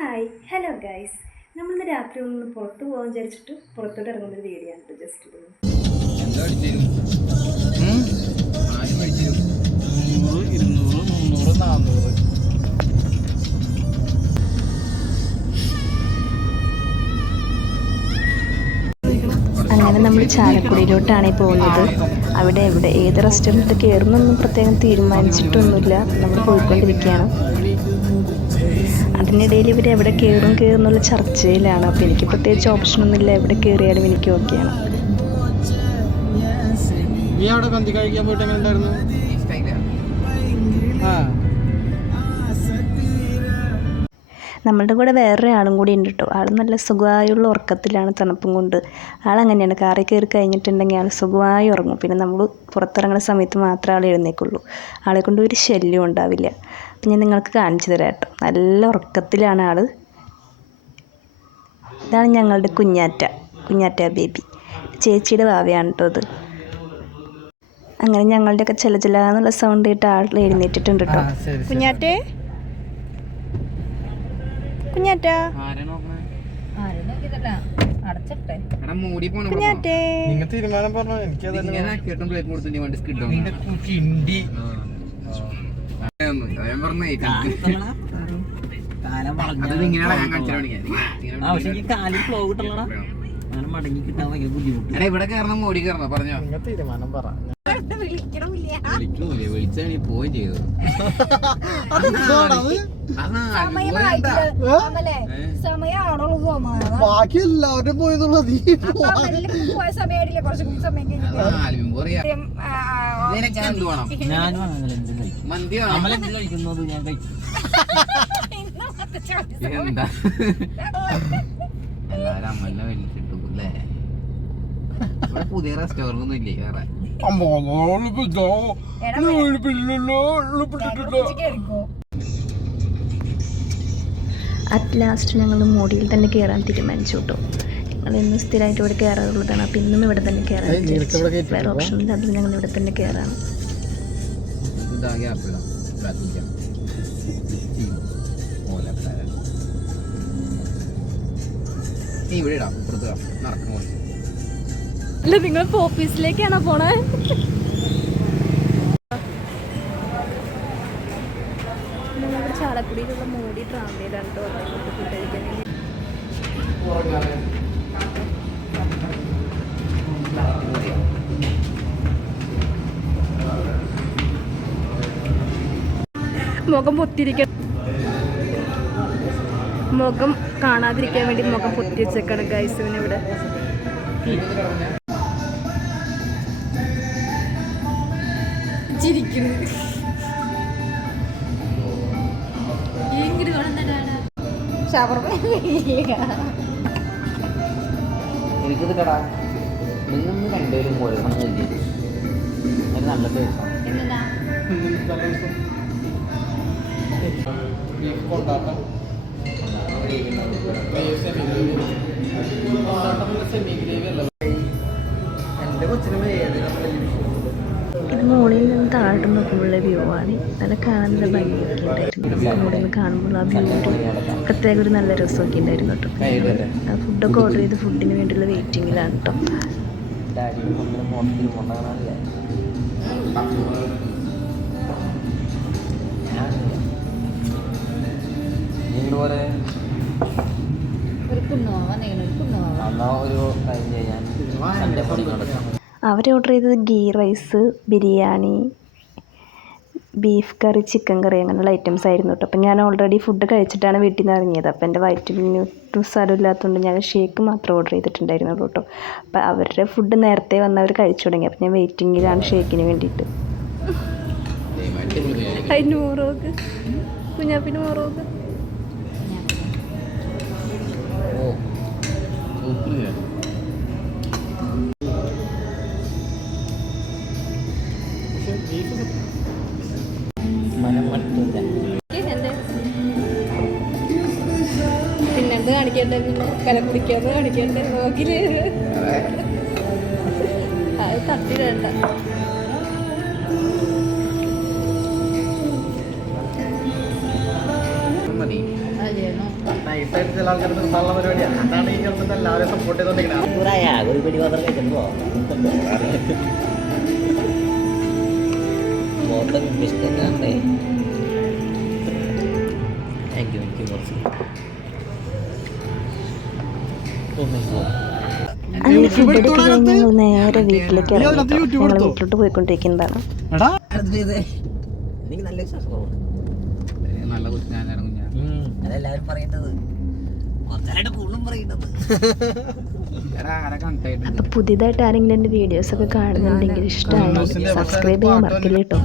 Hi hello guys, നമ്മളിന്ന് രാത്രി ഒന്ന് പുറത്ത് പോകാൻ വിചാരിച്ചിട്ട് പുറത്തോട്ട് ഇറങ്ങുന്നൊരു വീഡിയോ ആണ് ജസ്റ്റ് ഇത്. അങ്ങനെ നമ്മൾ ചാലക്കുടിയിലോട്ടാണ് പോകുന്നത്. അവിടെ ഏത് റെസ്റ്റോറൻറ്റ് കയറുന്നൊന്നും പ്രത്യേകം തീരുമാനിച്ചിട്ടൊന്നുമില്ല, നമ്മൾ പോയിക്കൊണ്ടിരിക്കുകയാണ്. അതിനിടയിൽ ഇവർ എവിടെ കയറും എന്നുള്ള ചർച്ചയിലാണ്. അപ്പോൾ എനിക്ക് പ്രത്യേകിച്ച് ഓപ്ഷനൊന്നുമില്ല, എവിടെ കയറിയാലും എനിക്ക് ഓക്കെയാണ്. നമ്മളുടെ കൂടെ വേറൊരാളും കൂടി ഉണ്ട് കേട്ടോ. ആൾ നല്ല സുഖമായുള്ള ഉറക്കത്തിലാണ്, തണുപ്പും കൊണ്ട്. ആളങ്ങനെയാണ്, കാറിൽ കയറി കഴിഞ്ഞിട്ടുണ്ടെങ്കിൽ ആൾ സുഖമായി ഉറങ്ങും. പിന്നെ നമ്മൾ പുറത്തിറങ്ങുന്ന സമയത്ത് മാത്രമേ ആൾ എഴുന്നേക്കുള്ളൂ. ആളെ കൊണ്ട് ഒരു ശല്യം ഉണ്ടാവില്ല. അപ്പം ഞാൻ നിങ്ങൾക്ക് കാണിച്ചു തരാം കേട്ടോ. നല്ല ഉറക്കത്തിലാണ് ആൾ. ഇതാണ് ഞങ്ങളുടെ കുഞ്ഞാറ്റ ബേബി, ചേച്ചിയുടെ ഭാവയാണ് കേട്ടോ അത്. അങ്ങനെ ഞങ്ങളുടെയൊക്കെ ചില സൗണ്ട് കേട്ട് ആൾ എഴുന്നേറ്റിട്ടുണ്ട് കേട്ടോ. കുഞ്ഞാറ്റേ കുഞ്ഞാറ്റേ തീരുമാനം പറഞ്ഞു. മടങ്ങി കിട്ടാൻ ഭയങ്കര ബുദ്ധിമുട്ട്. ഇവിടെ കയറണം, മോടി കയറണം, പറഞ്ഞോ. തീരുമാനം പറ. വിളിച്ചാൽ പോവുകയും ചെയ്തു. ബാക്കി എല്ലാവരും പോയെന്നുള്ളത് ഞാനും അമലെന്ത് കഴിക്കുന്നത് ഞാൻ കഴിച്ചു. എന്താ എല്ലാരും അമ്മലിനെ വലിച്ചിട്ടൂല്ലേ? ഇവിടെ പുതിയ റെസ്റ്റോറന്റ് ഒന്നും ഇല്ലേ വേറെ? അറ്റ് ലാസ്റ്റ് ഞങ്ങൾ മോഡിയിൽ തന്നെ കയറാൻ തീരുമാനിച്ചു കേട്ടോ. ഞങ്ങൾ ഇന്ന് സ്ഥിരമായിട്ട് ഇവിടെ കയറാറുള്ളതാണ്. അപ്പം ഇന്നും ഇവിടെ തന്നെ കയറാൻ വിചാരിച്ചു. വേറെ ഓപ്ഷൻ ഇല്ലാതെ ഞങ്ങൾ ഇവിടെ തന്നെ കയറാണ്. അല്ല, നിങ്ങൾ ഓഫീസിലേക്കാണോ പോണേ? ഞങ്ങളുടെ ചാലക്കുടിയിലുള്ള മോഡി ട്രാമയിലാണ് കേട്ടോ ഫുഡ് കഴിക്കാൻ വേണ്ടി. മുഖം പൊത്തിരിക്കണം, മുഖം കാണാതിരിക്കാൻ വേണ്ടി മുഖം പൊത്തി വെച്ചേക്കാണ് ഗൈസുവിന് ഇവിടെ. ചിരിക്കുന്നു. എനിക്കിത് കടാ, നിങ്ങൾ രണ്ടുപേരും പോലെ നല്ല ദിവസം ഇത് മുകളിൽ നിന്ന് താഴോട്ട് നോക്കുമ്പോഴുള്ള വ്യൂ ആണ്. നല്ല കാണാൻ നല്ല ഭംഗിയൊക്കെ ഉണ്ടായിരുന്നു. മുകളിൽ നിന്ന് കാണുമ്പോൾ ആ വ്യൂ ഒരു പ്രത്യേക ഒരു നല്ല രസമൊക്കെ ഉണ്ടായിരുന്നു കേട്ടോ. ഫുഡൊക്കെ ഓർഡർ ചെയ്ത് ഫുഡിന് വേണ്ടിയുള്ള വെയിറ്റിങ്ങിലാണ് കേട്ടോ. അവർ ഓർഡർ ചെയ്തത് ഗീ റൈസ്, ബിരിയാണി, ബീഫ് കറി, ചിക്കൻ കറി, അങ്ങനെയുള്ള ഐറ്റംസ് ആയിരുന്നു കേട്ടോ. അപ്പം ഞാൻ ഓൾറെഡി ഫുഡ് കഴിച്ചിട്ടാണ് വീട്ടിൽ നിന്ന് ഇറങ്ങിയത്. അപ്പം എൻ്റെ വയറ്റിന് സ്ഥലമില്ലാത്തതുകൊണ്ട് ഞാൻ ഷേക്ക് മാത്രം ഓർഡർ ചെയ്തിട്ടുണ്ടായിരുന്നുള്ളൂ കേട്ടോ. അപ്പം അവരുടെ ഫുഡ് നേരത്തെ വന്നവർ കഴിച്ചു തുടങ്ങി. അപ്പം ഞാൻ വെയിറ്റിങ്ങിലാണ് ഷേക്കിന് വേണ്ടിയിട്ട്. നൂറോക്ക് കുഞ്ഞാപ്പിന് നൂറോക്ക് പിന്നെന്ത് കാണിക്കണ്ടേ? പിന്നെ കല കുടിക്കാന്ന് കാണിക്കണ്ടേ? നോക്കില് അത് തട്ടിടണ്ട. മതി. നൈസായിട്ട് ചില ആൾക്കാർ നിർത്താനുള്ള പരിപാടിയാണ്. അതാണ് ഈ ഗവൺമെന്റ് എല്ലാവരും സപ്പോർട്ട് ചെയ്തോണ്ടിരിക്കുന്നത്. ഒരു പിടി മാത്രം കഴിക്കുമ്പോ അങ്ങനെ ഫുഡ് എടുത്ത് കഴിഞ്ഞ് ഞങ്ങൾ നേരെ വീട്ടിലേക്ക് ഇറങ്ങി. ഞങ്ങൾ വീട്ടിലോട്ട് പോയിക്കൊണ്ടിരിക്കുന്നതാണ്. എനിക്ക് നല്ല വിശ്വാസം നല്ല അതെല്ലാവരും പറയേണ്ടത് കുറച്ചായിട്ട് കൂടുതലും പറയേണ്ടത്. അപ്പോൾ പുതിയതായിട്ട് ആരെങ്കിലും എൻ്റെ വീഡിയോസൊക്കെ കാണുന്നുണ്ടെങ്കിൽ ഇഷ്ടമായി സബ്സ്ക്രൈബ് ചെയ്യാൻ മറക്കില്ല കേട്ടോ.